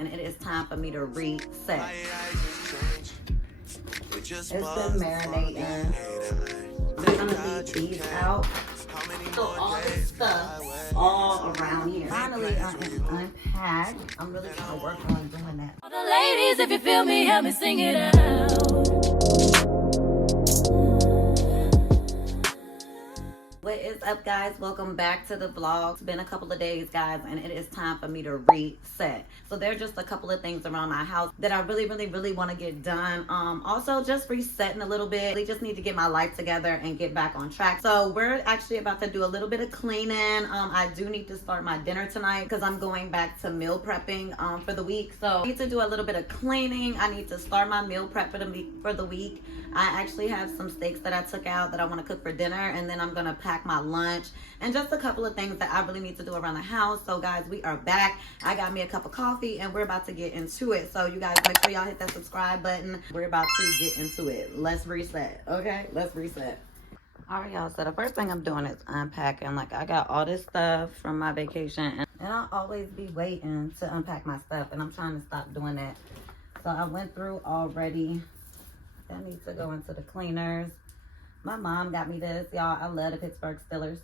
and it is time for me to reset. It's been marinating. We're gonna leave these out. So all this stuff all around here. Finally, I am unpacked. I'm really trying to work on doing that. All the ladies, if you feel me, help me sing it out. What is up, guys? Welcome back to the vlog. It's been a couple of days, guys, and it is time for me to reset. So there are just a couple of things around my house that I really want to get done. Also just resetting a little bit. I just need to get my life together and get back on track. So we're actually about to do a little bit of cleaning. I do need to start my dinner tonight because I'm going back to meal prepping for the week. So I need to do a little bit of cleaning. I need to start my meal prep for the week. I actually have some steaks that I took out that I want to cook for dinner, and then I'm gonna pack my lunch and just a couple of things that I really need to do around the house. So guys, we are back. I got me a cup of coffee and we're about to get into it. So you guys make sure y'all hit that subscribe button. We're about to get into it. Let's reset. Okay, let's reset. All right, y'all, so the first thing I'm doing is unpacking. Like, I got all this stuff from my vacation, and I'll always be waiting to unpack my stuff, and I'm trying to stop doing that. So I went through already. I need to go into the cleaners. My mom got me this, y'all. I love the Pittsburgh Steelers.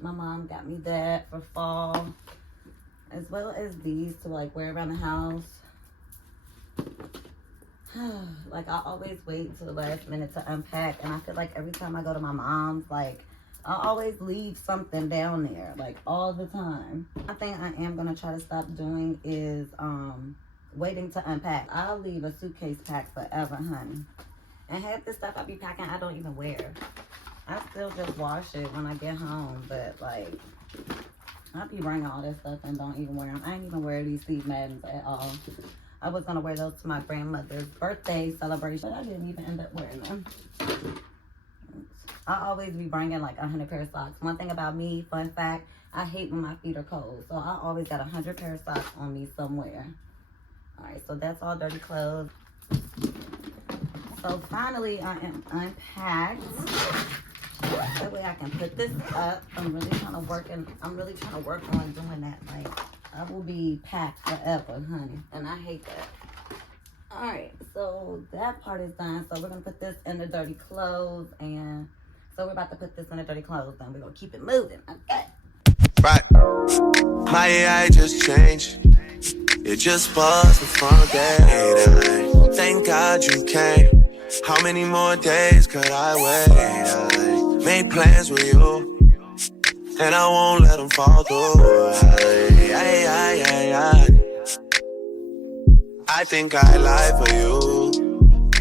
My mom got me that for fall, as well as these to like wear around the house. Like, I always wait until the last minute to unpack, and I feel like every time I go to my mom's, like, I always leave something down there, like, all the time. I think I am gonna try to stop doing is waiting to unpack. I'll leave a suitcase packed forever, honey. And half the stuff I be packing, I don't even wear. I still just wash it when I get home, but like, I be bringing all this stuff and don't even wear them. I ain't even wear these Steve Maddens at all. I was gonna wear those to my grandmother's birthday celebration, but I didn't even end up wearing them. I always be bringing like 100 pair of socks. One thing about me, fun fact, I hate when my feet are cold. So I always got 100 pair of socks on me somewhere. All right, so that's all dirty clothes. So finally, I am unpacked. That way I can put this up. I'm really trying to work on doing that. Like, I will be packed forever, honey, and I hate that. All right, so that part is done. So we're gonna put this in the dirty clothes, and so we're about to put this in the dirty clothes, and we're gonna keep it moving. Okay. Right. My AI just changed. It just buzzed the front gate. Thank God you came. How many more days could I wait? I made plans with you, and I won't let them fall through. I think I lie for you.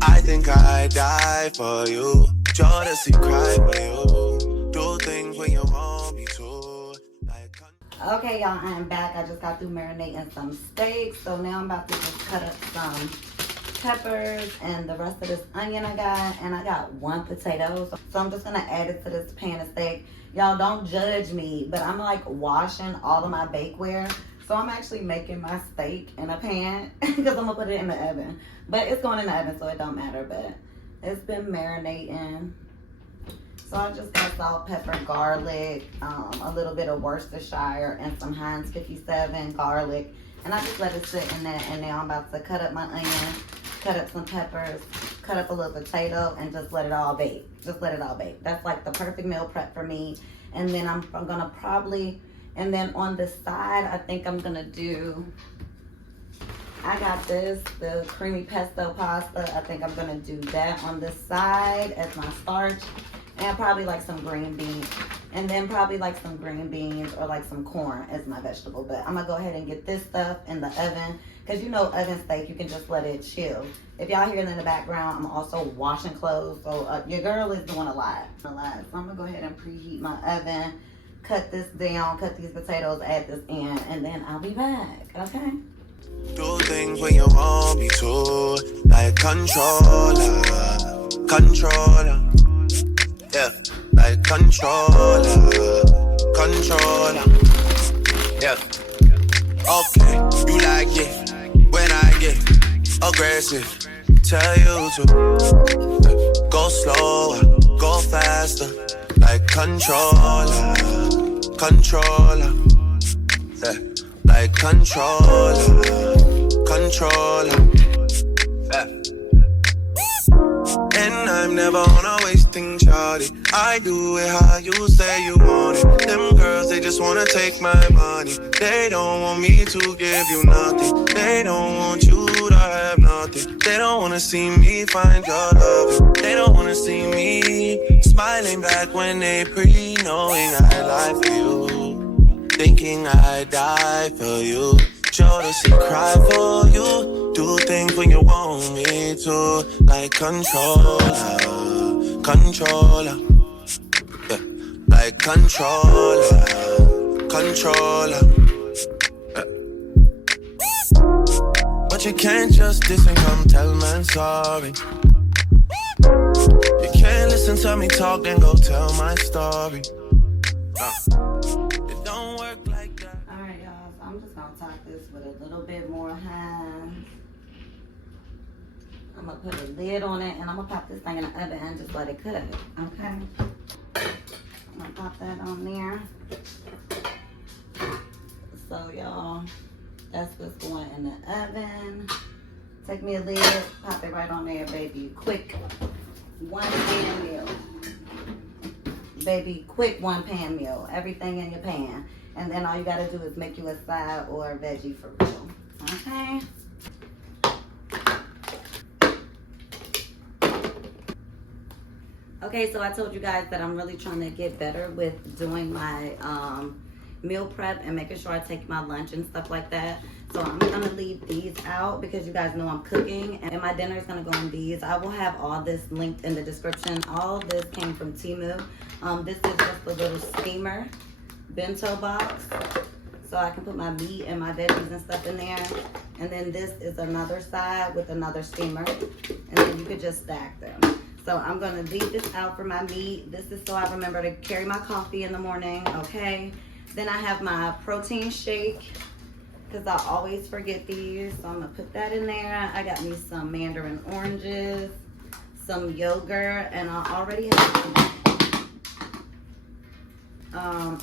I think I die for you. Jodeci cry for you. Do things when you want me to. Okay, y'all, I am back. I just got through marinating some steaks, so now I'm about to just cut up some peppers and the rest of this onion I got, and I got one potato, so I'm just gonna add it to this pan of steak. Y'all don't judge me, but I'm like washing all of my bakeware, so I'm actually making my steak in a pan because I'm gonna put it in the oven, but it's going in the oven, so it don't matter. But it's been marinating, so I just got salt, pepper, garlic, a little bit of Worcestershire, and some Heinz 57 garlic, and I just let it sit in that. And now I'm about to cut up my onion, cut up some peppers, cut up a little potato, and just let it all bake. Just let it all bake. That's like the perfect meal prep for me. And then I'm gonna probably, and then on the side, I think I'm gonna do, I got this, the creamy pesto pasta. I think I'm gonna do that on this side as my starch, and probably like some green beans. And then probably like some green beans or like some corn as my vegetable. But I'm gonna go ahead and get this stuff in the oven, because you know oven steak, you can just let it chill. If y'all hear it in the background, I'm also washing clothes, so your girl is doing a lot. So I'm gonna go ahead and preheat my oven, cut this down, cut these potatoes, add this in, and then I'll be back, okay? Do things when you want me to, like controller, controller, yeah, like controller, controller, yeah. Okay, you like it when I get aggressive. Tell you to go slower, go faster, like controller, controller, yeah, like controller, controller. And I'm never on a wasting shawty. I do it how you say you want it. Them girls, they just wanna take my money. They don't want me to give you nothing. They don't want you to have nothing. They don't wanna see me find your love. They don't wanna see me smiling back when they knowing I lie for you. Thinking I die for you. Jealousy cry for you. Do things when you want me to. Like controller, controller. Yeah. Like controller, controller. Yeah. But you can't just diss and come tell man sorry. You can't listen to me talk then go tell my story. It don't work like that. Alright, y'all, so I'm just gonna top this with a little bit more ham. I'm gonna put a lid on it and I'm gonna pop this thing in the oven and just let it cook. Okay? I'm gonna pop that on there. So, y'all, that's what's going in the oven. Take me a lid, pop it right on there, baby. Quick, one pan meal. Baby, quick one pan meal. Everything in your pan. And then all you gotta do is make you a side or a veggie for real. Okay? Okay, so I told you guys that I'm really trying to get better with doing my meal prep and making sure I take my lunch and stuff like that. So I'm gonna leave these out because you guys know I'm cooking and my dinner is gonna go in these. I will have all this linked in the description. All this came from Temu. This is just a little steamer bento box. So I can put my meat and my veggies and stuff in there. And then this is another side with another steamer. And then you could just stack them. So I'm gonna leave this out for my meat. This is so I remember to carry my coffee in the morning, okay? Then I have my protein shake, because I always forget these. So I'm gonna put that in there. I got me some mandarin oranges, some yogurt, and I already have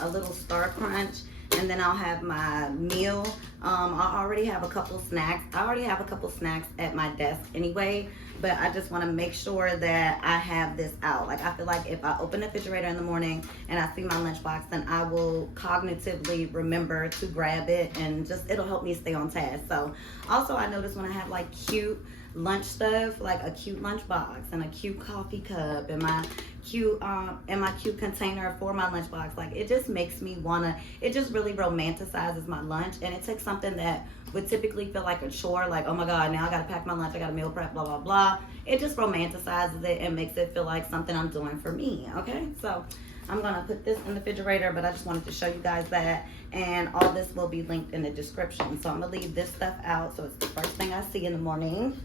a little Star Crunch. And then I'll have my meal. I already have a couple snacks. I already have a couple snacks at my desk anyway, but I just want to make sure that I have this out. Like, I feel like if I open the refrigerator in the morning and I see my lunchbox, then I will cognitively remember to grab it, and just it'll help me stay on task. So also I notice when I have like cute lunch stuff, like a cute lunch box and a cute coffee cup and my cute container for my lunchbox, like it just makes me wanna, it just really romanticizes my lunch, and it takes something that would typically feel like a chore, like, oh my god, now I gotta pack my lunch, I gotta meal prep, blah blah blah. It just romanticizes it and makes it feel like something I'm doing for me. Okay, so I'm gonna put this in the refrigerator, but I just wanted to show you guys that, and all this will be linked in the description. So I'm gonna leave this stuff out so it's the first thing I see in the morning.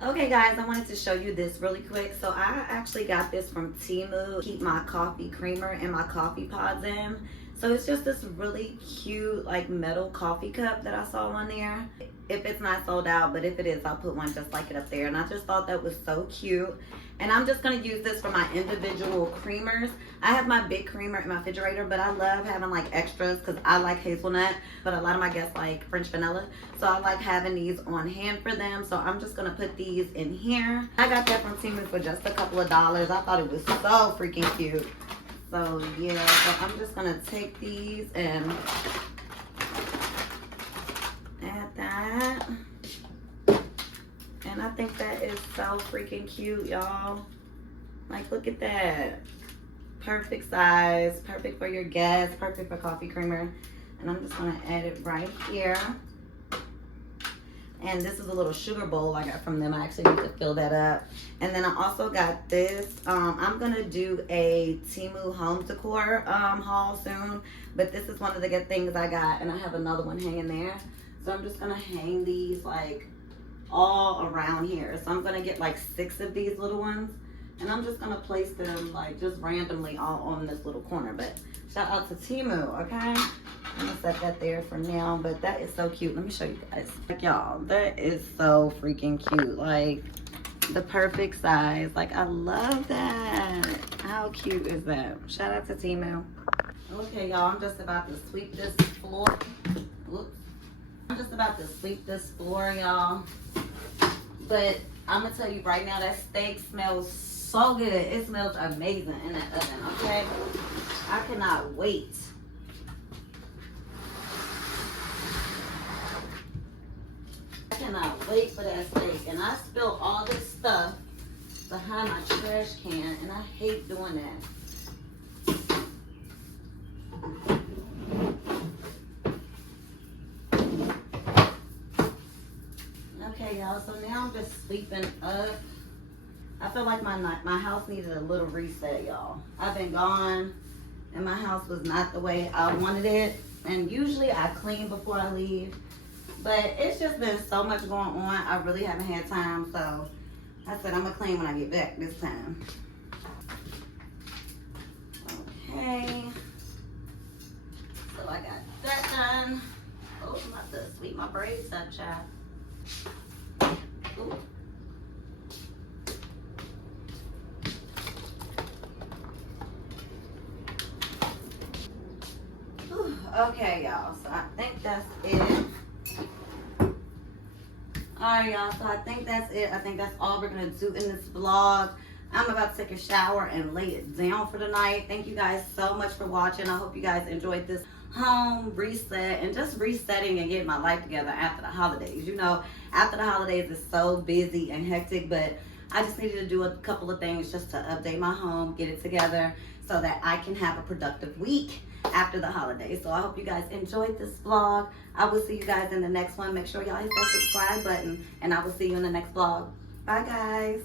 Okay guys, I wanted to show you this really quick. So I actually got this from Temu. Keep my coffee creamer and my coffee pods in. So it's just this really cute like metal coffee cup that I saw on there. If it's not sold out, but if it is, I'll put one just like it up there. And I just thought that was so cute. And I'm just gonna use this for my individual creamers. I have my big creamer in my refrigerator, but I love having like extras because I like hazelnut, but a lot of my guests like French vanilla. So I like having these on hand for them. So I'm just gonna put these in here. I got that from Temu for just a couple of dollars. I thought it was so freaking cute. So yeah, so I'm just gonna take these and add that. And I think that is so freaking cute, y'all. Like, look at that. Perfect size, perfect for your guests, perfect for coffee creamer. And I'm just gonna add it right here. And this is a little sugar bowl I got from them. I actually need to fill that up. And then I also got this. I'm gonna do a Temu home decor haul soon. But this is one of the good things I got. And I have another one hanging there. So I'm just gonna hang these like all around here. So I'm gonna get like 6 of these little ones. And I'm just gonna place them like just randomly all on this little corner. But shout out to Temu, okay? I'm gonna set that there for now, but that is so cute. Let me show you guys. Like, y'all, that is so freaking cute. Like, the perfect size. Like, I love that. How cute is that? Shout out to Temu. Okay, y'all, I'm just about to sweep this floor. Whoops. I'm just about to sweep this floor, y'all. But I'm gonna tell you right now, that steak smells so good. It smells amazing in that oven, okay? I cannot wait. I cannot wait for that steak. And I spilled all this stuff behind my trash can, and I hate doing that. Okay, y'all, so now I'm just sweeping up. I feel like my house needed a little reset, y'all. I've been gone, and my house was not the way I wanted it. And usually I clean before I leave, but it's just been so much going on. I really haven't had time, so I said I'm gonna clean when I get back this time. Okay, so I got that done. Oh, I'm about to sweep my braids up, child. Ooh. Okay, y'all, so I think that's it. Alright, y'all, so I think that's it. I think that's all we're going to do in this vlog. I'm about to take a shower and lay it down for the night. Thank you guys so much for watching. I hope you guys enjoyed this home reset and just resetting and getting my life together after the holidays. You know, after the holidays, it's so busy and hectic, but I just needed to do a couple of things just to update my home, get it together so that I can have a productive week after the holidays. So I hope you guys enjoyed this vlog. I will see you guys in the next one. Make sure y'all hit that subscribe button, and I will see you in the next vlog. Bye, guys.